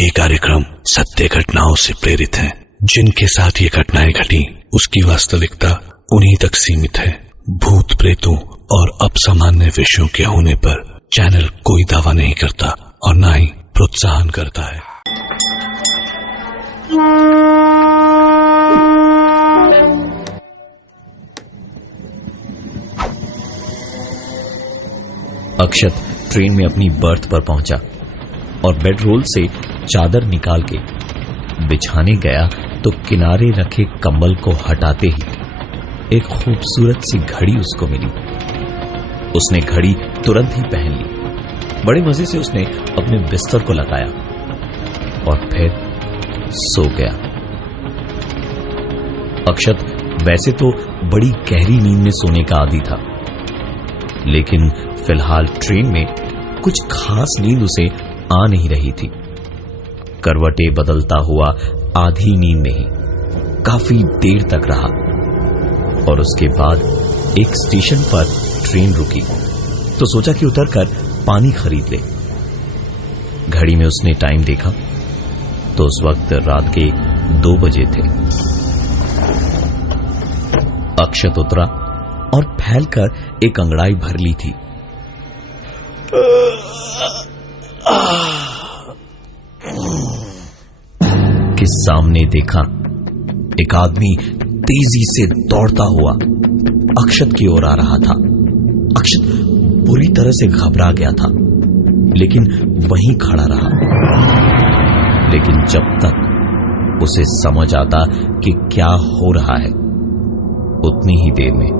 ये कार्यक्रम सत्य घटनाओं से प्रेरित है। जिनके साथ ये घटनाएं घटी उसकी वास्तविकता उन्हीं तक सीमित है। भूत प्रेतों और असामान्य विषयों के होने पर चैनल कोई दावा नहीं करता और न ही प्रोत्साहन करता है। अक्षत ट्रेन में अपनी बर्थ पर पहुंचा और बेडरोल से चादर निकाल के बिछाने गया तो किनारे रखे कंबल को हटाते ही एक खूबसूरत सी घड़ी उसको मिली। उसने घड़ी तुरंत ही पहन ली। बड़े मजे से उसने अपने बिस्तर को लगाया और फिर सो गया। अक्षत वैसे तो बड़ी गहरी नींद में सोने का आदी था, लेकिन फिलहाल ट्रेन में कुछ खास नींद उसे आ नहीं रही थी। करवटें बदलता हुआ आधी नींद में ही काफी देर तक रहा और उसके बाद एक स्टेशन पर ट्रेन रुकी तो सोचा कि उतरकर पानी खरीद ले। घड़ी में उसने टाइम देखा तो उस वक्त रात के 2 बजे थे। अक्षत उतरा और फैलकर एक अंगड़ाई भर ली थी। कि सामने देखा एक आदमी तेजी से दौड़ता हुआ अक्षत की ओर आ रहा था। अक्षत बुरी तरह से घबरा गया था, लेकिन वहीं खड़ा रहा। लेकिन जब तक उसे समझ आता कि क्या हो रहा है, उतनी ही देर में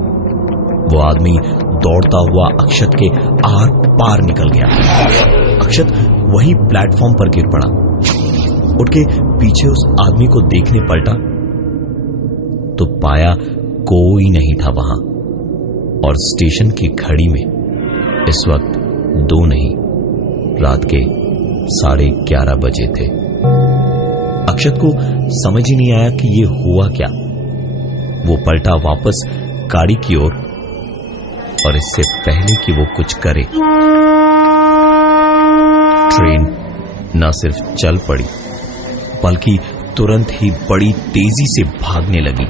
वो आदमी दौड़ता हुआ अक्षत के आर पार निकल गया। अक्षत वहीं प्लेटफॉर्म पर गिर पड़ा। उठ के पीछे उस आदमी को देखने पलटा तो पाया कोई नहीं था वहां और स्टेशन की घड़ी में इस वक्त 2 नहीं, रात के 11:30 बजे थे। अक्षत को समझ ही नहीं आया कि ये हुआ क्या। वो पलटा वापस गाड़ी की ओर और इससे पहले कि वो कुछ करे, ट्रेन न सिर्फ चल पड़ी बल्कि तुरंत ही बड़ी तेजी से भागने लगी।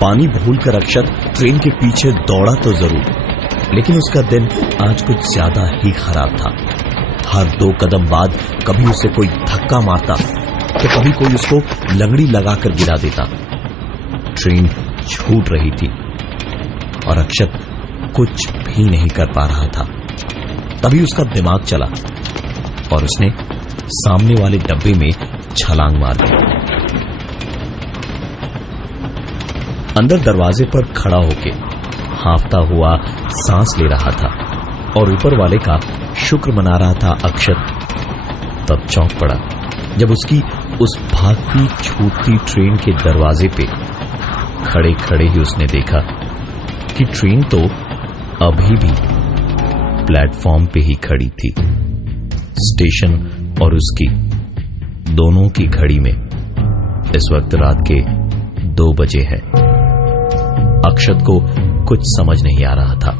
पानी भूलकर अक्षत ट्रेन के पीछे दौड़ा तो जरूर, लेकिन उसका दिन आज कुछ ज्यादा ही खराब था। हर 2 कदम बाद कभी उसे कोई धक्का मारता तो कभी कोई उसको लंगड़ी लगाकर गिरा देता। ट्रेन छूट रही थी और अक्षत कुछ भी नहीं कर पा रहा था। तभी उसका दिमाग चला और उसने सामने वाले डब्बे में छलांग मार दी। अंदर दरवाजे पर खड़ा होके हांफता हुआ सांस ले रहा था और ऊपर वाले का शुक्र मना रहा था अक्षत। तब चौंक पड़ा जब उसकी उस भागती छूटती ट्रेन के दरवाजे पे खड़े खड़े ही उसने देखा कि ट्रेन तो अभी भी प्लेटफॉर्म पे ही खड़ी थी। स्टेशन और उसकी दोनों की घड़ी में इस वक्त रात के 2 बजे है। अक्षत को कुछ समझ नहीं आ रहा था,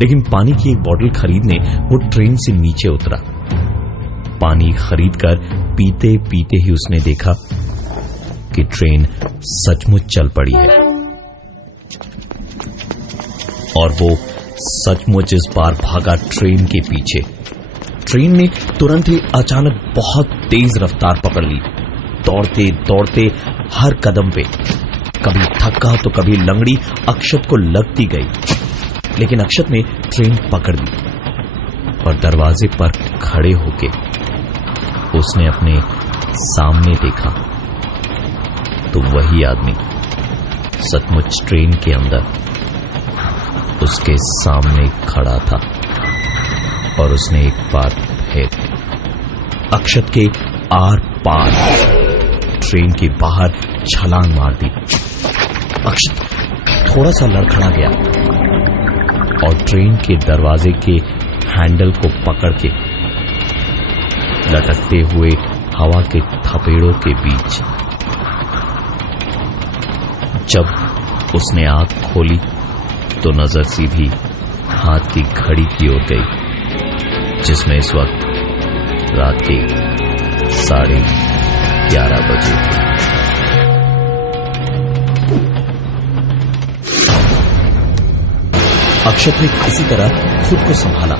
लेकिन पानी की एक बोतल खरीदने वो ट्रेन से नीचे उतरा। पानी खरीदकर पीते पीते ही उसने देखा कि ट्रेन सचमुच चल पड़ी है और वो सचमुच इस बार भागा ट्रेन के पीछे। ट्रेन ने तुरंत ही अचानक बहुत तेज रफ्तार पकड़ ली। दौड़ते दौड़ते हर कदम पे कभी धक्का तो कभी लंगड़ी अक्षत को लगती गई, लेकिन अक्षत ने ट्रेन पकड़ ली और दरवाजे पर खड़े होके उसने अपने सामने देखा तो वही आदमी सचमुच ट्रेन के अंदर उसके सामने खड़ा था और उसने एक बार फिर अक्षत के आर पार ट्रेन के बाहर छलांग मार दी। अक्षत थोड़ा सा लड़खड़ा गया और ट्रेन के दरवाजे के हैंडल को पकड़ के लटकते हुए हवा के थपेड़ों के बीच जब उसने आंख खोली तो नजर सीधी हाथ की घड़ी की ओर गई, जिसमें इस वक्त रात के 11:30 बजे थे। अक्षत ने किसी तरह खुद को संभाला,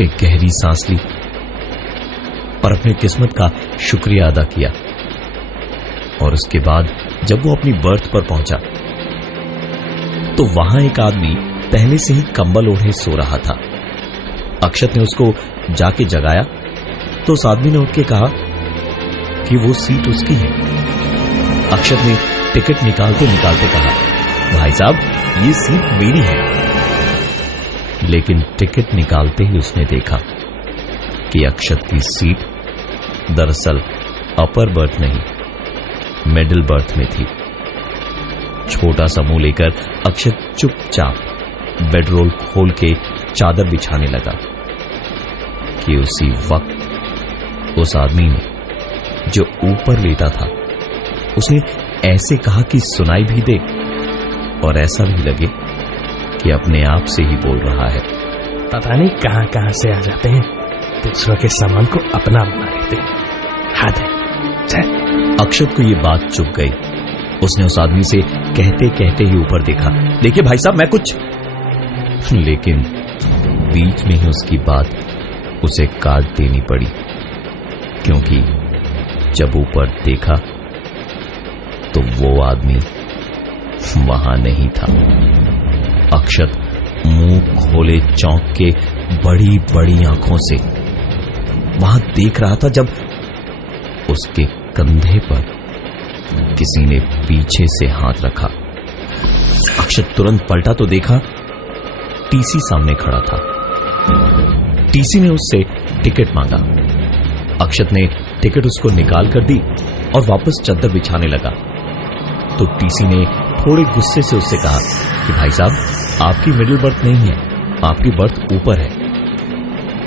एक गहरी सांस ली और अपनी किस्मत का शुक्रिया अदा किया। और उसके बाद जब वो अपनी बर्थ पर पहुंचा तो वहां एक आदमी पहले से ही कंबल ओढ़े सो रहा था। अक्षत ने उसको जाके जगाया तो उस आदमी ने उठ के कहा कि वो सीट उसकी है। अक्षत ने टिकट निकालते निकालते कहा, भाई साहब ये सीट मेरी है। लेकिन टिकट निकालते ही उसने देखा कि अक्षत की सीट दरअसल अपर बर्थ नहीं, मिडिल बर्थ में थी। छोटा सा मुंह लेकर अक्षत चुपचाप बेडरोल खोल के चादर बिछाने लगा कि उसी वक्त उस आदमी ने जो ऊपर लेटा था उसने ऐसे कहा कि सुनाई भी दे और ऐसा भी लगे कि अपने आप से ही बोल रहा है। पता नहीं कहां कहां से आ जाते हैं, दूसरों के सामान को अपना बना लेते हैं। हाथ है। अक्षत को ये बात चुभ गई। उसने उस आदमी से कहते कहते ही ऊपर देखा, देखिए भाई साहब मैं कुछ। लेकिन बीच में ही उसकी बात उसे काट देनी पड़ी, क्योंकि जब ऊपर देखा तो वो आदमी वहां नहीं था। अक्षत मुंह खोले चौंक के बड़ी बड़ी आंखों से वहां देख रहा था जब उसके कंधे पर किसी ने पीछे से हाथ रखा। अक्षत तुरंत पलटा तो देखा टीसी सामने खड़ा था। टीसी ने उससे टिकट मांगा। अक्षत ने टिकट उसको निकाल कर दी और वापस चादर बिछाने लगा तो टीसी ने थोड़े गुस्से से उससे कहा कि भाई साहब आपकी मिडिल बर्थ नहीं है, आपकी बर्थ ऊपर है।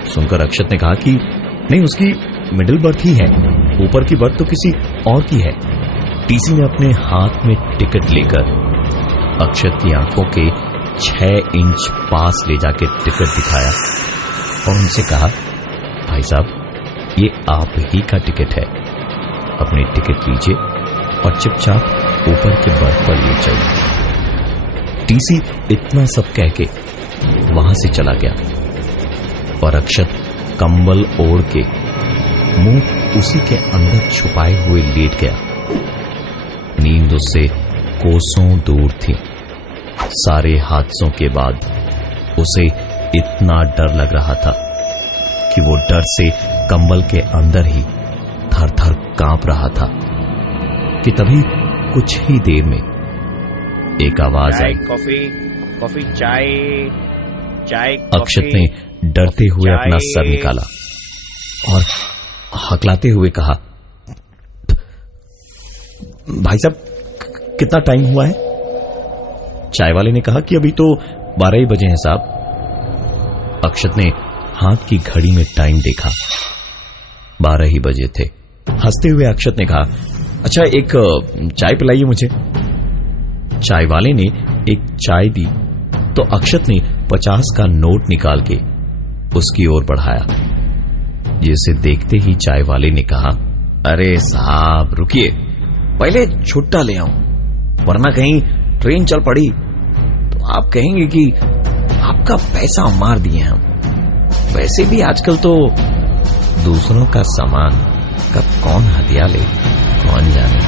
सुनकर अक्षत ने कहा कि नहीं, उसकी मिडिल बर्थ ही है, ऊपर की बर्थ तो किसी और की है। टीसी ने अपने हाथ में टिकट लेकर अक्षत की आंखों के 6 इंच पास ले जाके टिकट दिखाया और उनसे कहा, भाई साहब ये आप ही का टिकट है, अपनी टिकट लीजिए और चुपचाप ऊपर के बर्थ पर ले जाइए। टीसी इतना सब कह के वहां से चला गया और अक्षत कंबल ओढ़ के मुंह उसी के अंदर छुपाए हुए लेट गया। नींद उससे कोसों दूर थी। सारे हादसों के बाद उसे इतना डर लग रहा था कि वो डर से कंबल के अंदर ही थर थर कांप रहा था कि तभी कुछ ही देर में एक आवाज आई, कॉफी चाय। अक्षत ने डरते हुए अपना सर निकाला और हकलाते हुए कहा, भाई साहब कितना टाइम हुआ है? चाय वाले ने कहा कि अभी तो 12 ही बजे हैं साहब। अक्षत ने हाथ की घड़ी में टाइम देखा, 12 ही बजे थे। हंसते हुए अक्षत ने कहा, अच्छा एक चाय पिलाइए मुझे। चाय वाले ने एक चाय दी तो अक्षत ने 50 का नोट निकाल के उसकी ओर बढ़ाया, जिसे देखते ही चाय वाले ने कहा, अरे साहब रुकिए, पहले छुट्टा ले आऊं, वरना कहीं ट्रेन चल पड़ी तो आप कहेंगे कि आपका पैसा मार दिए हम। वैसे भी आजकल तो दूसरों का सामान कब कौन हथिया ले कौन जाने।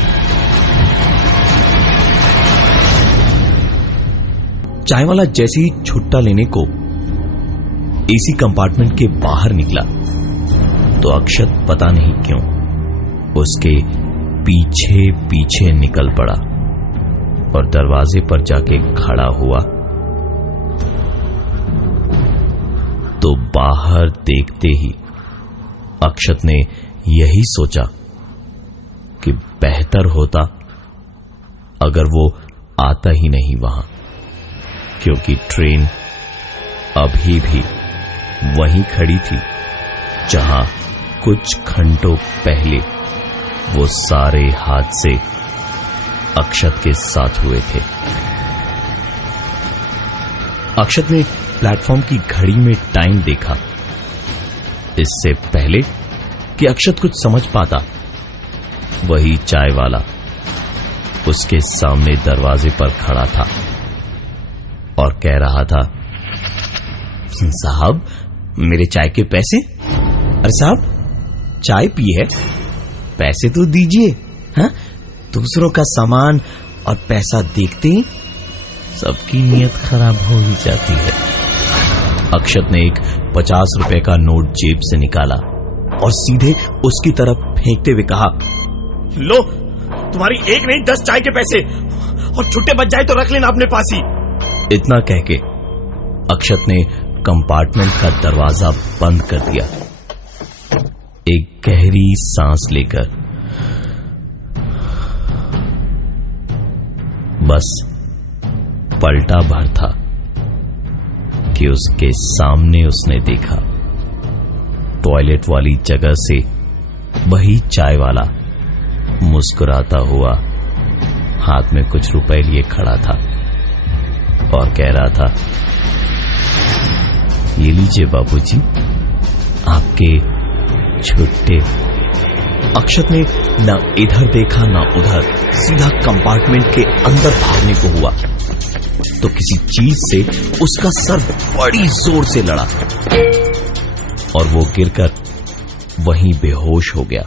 चाय वाला जैसे ही छुट्टा लेने को एसी कंपार्टमेंट के बाहर निकला तो अक्षत पता नहीं क्यों उसके पीछे पीछे निकल पड़ा और दरवाजे पर जाके खड़ा हुआ तो बाहर देखते ही अक्षत ने यही सोचा कि बेहतर होता अगर वो आता ही नहीं वहां, क्योंकि ट्रेन अभी भी वहीं खड़ी थी जहां कुछ घंटों पहले वो सारे हादसे अक्षत के साथ हुए थे। अक्षत ने प्लेटफॉर्म की घड़ी में टाइम देखा इससे पहले कि अक्षत कुछ समझ पाता, वही चाय वाला उसके सामने दरवाजे पर खड़ा था और कह रहा था, साहब मेरे चाय के पैसे। अरे साहब चाय पी है, पैसे तो दीजिए। हाँ, दूसरों का सामान और पैसा देखते ही सबकी नीयत खराब हो ही जाती है। अक्षत ने एक 50 रुपए का नोट जेब से निकाला और सीधे उसकी तरफ फेंकते हुए कहा, लो तुम्हारी एक नहीं 10 चाय के पैसे, और छुट्टे बच जाए तो रख लेना अपने पास ही। इतना कह के अक्षत ने कंपार्टमेंट का दरवाजा बंद कर दिया। एक गहरी सांस लेकर बस पलटा भर था कि उसके सामने उसने देखा टॉयलेट वाली जगह से वही चाय वाला मुस्कुराता हुआ हाथ में कुछ रुपए लिए खड़ा था और कह रहा था, ये लीजिए बाबूजी आपके छुट्टे। अक्षत ने न इधर देखा न उधर, सीधा कंपार्टमेंट के अंदर भागने को हुआ तो किसी चीज से उसका सर बड़ी जोर से लड़ा और वो गिरकर वहीं बेहोश हो गया।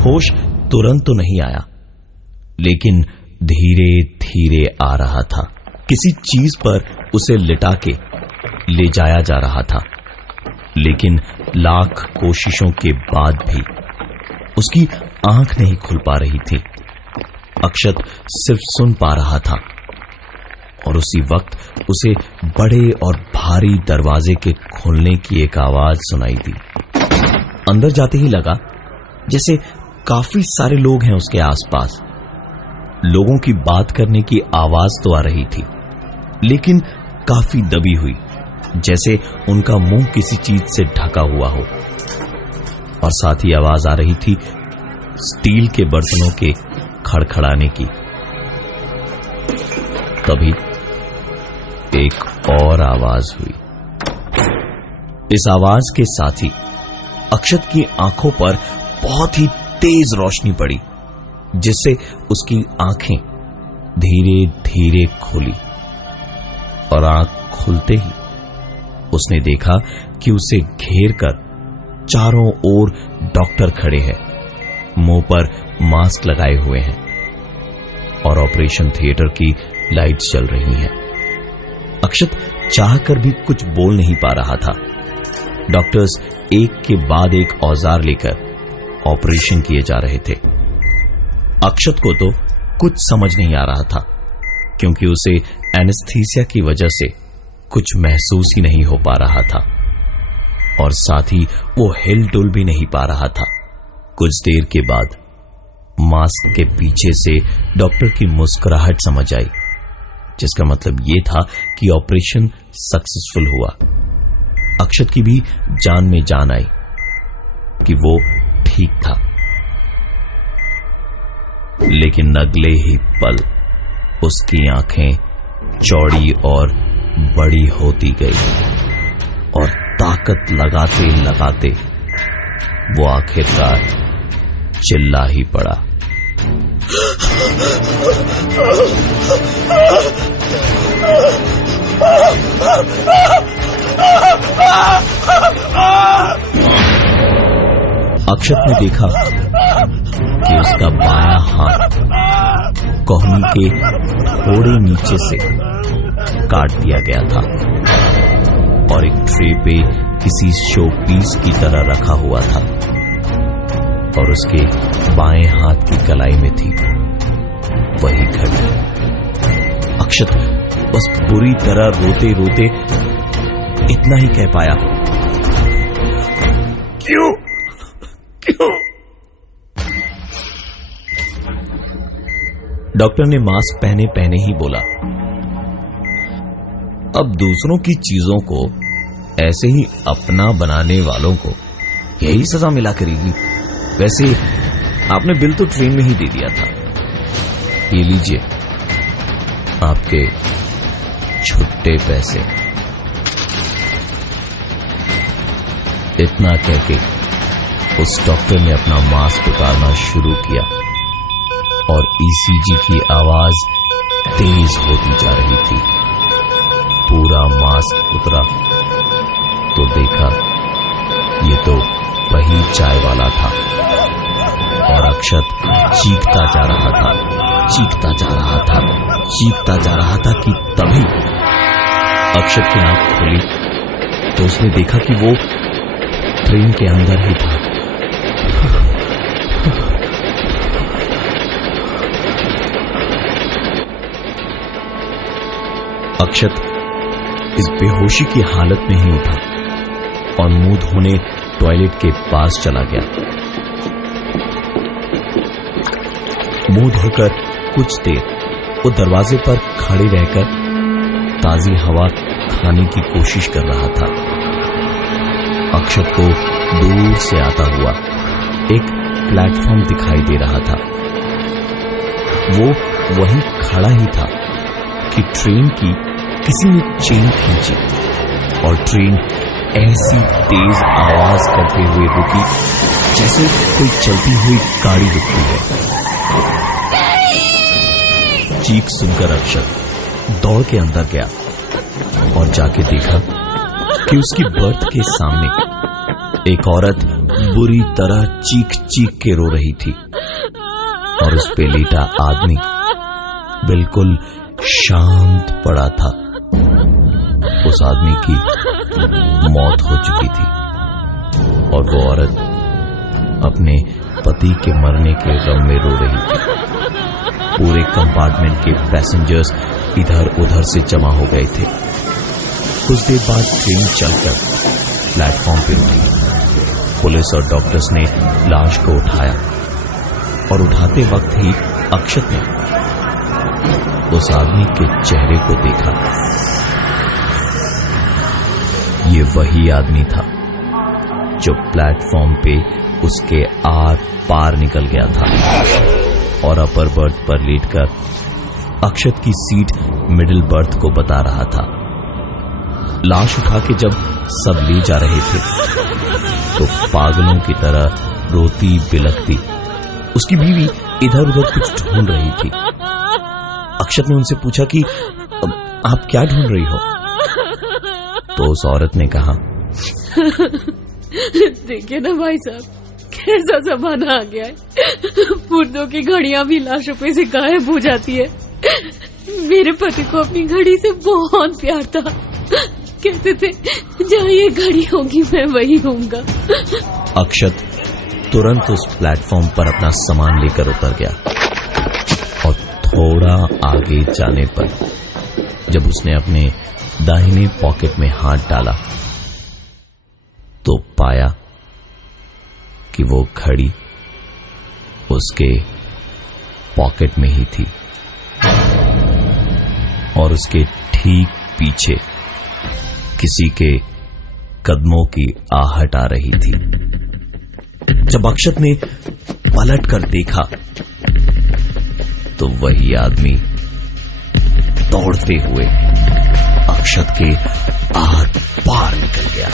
होश तुरंत तो नहीं आया, लेकिन धीरे धीरे आ रहा था। किसी चीज पर उसे लिटा के ले जाया जा रहा था, लेकिन लाख कोशिशों के बाद भी उसकी आंख नहीं खुल पा रही थी। अक्षत सिर्फ सुन पा रहा था और उसी वक्त उसे बड़े और भारी दरवाजे के खुलने की एक आवाज सुनाई दी। अंदर जाते ही लगा जैसे काफी सारे लोग हैं उसके आसपास। लोगों की बात करने की आवाज तो आ रही थी, लेकिन काफी दबी हुई, जैसे उनका मुंह किसी चीज से ढका हुआ हो। और साथ ही आवाज आ रही थी स्टील के बर्तनों के खड़खड़ाने की। तभी एक और आवाज हुई। इस आवाज के साथ ही अक्षत की आंखों पर बहुत ही तेज रोशनी पड़ी, जिससे उसकी आंखें धीरे धीरे खुली और आंख खुलते ही उसने देखा कि उसे घेर कर चारों ओर डॉक्टर खड़े हैं, मुंह पर मास्क लगाए हुए हैं और ऑपरेशन थिएटर की लाइट्स जल रही हैं। अक्षत चाहकर भी कुछ बोल नहीं पा रहा था। डॉक्टर्स एक के बाद एक औजार लेकर ऑपरेशन किए जा रहे थे। अक्षत को तो कुछ समझ नहीं आ रहा था, क्योंकि उसे एनेस्थीसिया की वजह से कुछ महसूस ही नहीं हो पा रहा था और साथ ही वो हिल डुल भी नहीं पा रहा था। कुछ देर के बाद मास्क के पीछे से डॉक्टर की मुस्कुराहट समझ आई, जिसका मतलब ये था कि ऑपरेशन सक्सेसफुल हुआ। अक्षत की भी जान में जान आई कि वो ठीक था, लेकिन अगले ही पल उसकी आंखें चौड़ी और बड़ी होती गई और ताकत लगाते लगाते वो आखिरकार चिल्ला ही पड़ा। अक्षत ने देखा कि उसका बायां हाथ कोहनी के थोड़े नीचे से काट दिया गया था और एक ट्रे पे किसी शो पीस की तरह रखा हुआ था और उसके बाएं हाथ की कलाई में थी वही घड़ी। अक्षत बस बुरी तरह रोते रोते इतना ही कह पाया, क्यों क्यों? डॉक्टर ने मास्क पहने पहने ही बोला, अब दूसरों की चीजों को ऐसे ही अपना बनाने वालों को यही सजा मिला करेगी। वैसे आपने बिल तो ट्रेन में ही दे दिया था, ये लीजिए आपके छुट्टे पैसे। इतना कहके उस डॉक्टर ने अपना मास्क उतारना शुरू किया और ईसीजी की आवाज तेज होती जा रही थी। पूरा मास्क उतरा तो देखा ये तो वही चाय वाला था और अक्षत चीखता जा रहा था, चीखता जा रहा था, चीखता जा रहा था कि तभी अक्षत की आंख खुली तो उसने देखा कि वो ट्रेन के अंदर ही था। अक्षत इस बेहोशी की हालत में ही उठा और मुंह धोने टॉयलेट के पास चला गया। मुंह धोकर कुछ देर वो दरवाजे पर खड़े रहकर ताजी हवा खाने की कोशिश कर रहा था। अक्षत को दूर से आता हुआ एक प्लेटफॉर्म दिखाई दे रहा था। वो वहीं खड़ा ही था कि ट्रेन की किसी ने चेन खींची और ट्रेन ऐसी तेज आवाज करते हुए रुकी जैसे कोई चलती हुई गाड़ी रुकती है। चीख सुनकर अक्षत दौड़ के अंदर गया और जाके देखा कि उसकी बर्थ के सामने एक औरत बुरी तरह चीख चीख के रो रही थी और उस पे लेटा आदमी बिल्कुल शांत पड़ा था। उस आदमी की मौत हो चुकी थी और वो औरत अपने पति के मरने के गम में रो रही थी। पूरे कंपार्टमेंट के पैसेंजर्स इधर उधर से जमा हो गए थे। कुछ देर बाद ट्रेन चलकर प्लेटफॉर्म पर रुकी। पुलिस और डॉक्टर्स ने लाश को उठाया और उठाते वक्त ही अक्षत ने उस आदमी के चेहरे को देखा। ये वही आदमी था जो प्लेटफॉर्म पे उसके आर पार निकल गया था और अपर बर्थ पर लेटकर अक्षत की सीट मिडिल बर्थ को बता रहा था। लाश उठा के जब सब ले जा रहे थे तो पागलों की तरह रोती बिलखती उसकी बीवी इधर उधर कुछ ढूंढ रही थी। अक्षत ने उनसे पूछा कि आप क्या ढूंढ रही हो? तो उस औरत ने कहा, देखिए ना भाई साहब, कैसा जमाना आ गया है। पुर्दों की घड़ियां भी लाशों पे से गायब हो जाती है। मेरे पति को अपनी घड़ी से बहुत प्यार था। कहते थे जहाँ ये घड़ी होगी मैं वही होऊंगा। अक्षत तुरंत उस प्लेटफॉर्म पर अपना सामान लेकर उतर गया और थोड़ा आगे जाने पर जब उसने अपने दाहिने पॉकेट में हाथ डाला तो पाया कि वो घड़ी उसके पॉकेट में ही थी और उसके ठीक पीछे किसी के कदमों की आहट आ रही थी। जब अक्षत ने पलट कर देखा तो वही आदमी दौड़ते हुए अक्षत के आर पार निकल गया।